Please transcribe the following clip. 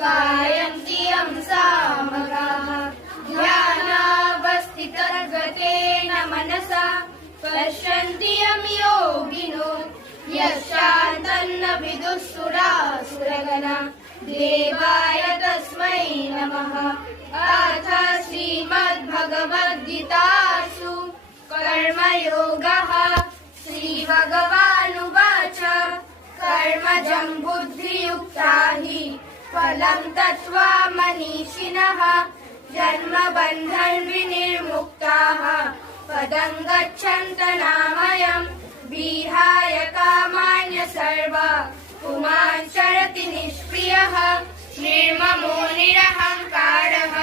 गायन्ति यं सामगाः ध्यानावस्थितगतेन मनसा पश्यन्ति यं योगिनो यशान्तन्न विदुःसुरासुरगणा देवाय तस्मै नमः। अथ श्रीमद्भगवद्गीतासु कर्मयोगः। श्रीभगवानुवाच कर्मजं बुद्धियुक्ता हि फलं त्यक्त्वा मनीषिणः जन्मबन्धनविनिर्मुक्ताः पदं गच्छन्तः नामयम् विहाय कामान्य सर्वान् पुमान् चरति निष्क्रियः निर्ममो निरहङ्कारः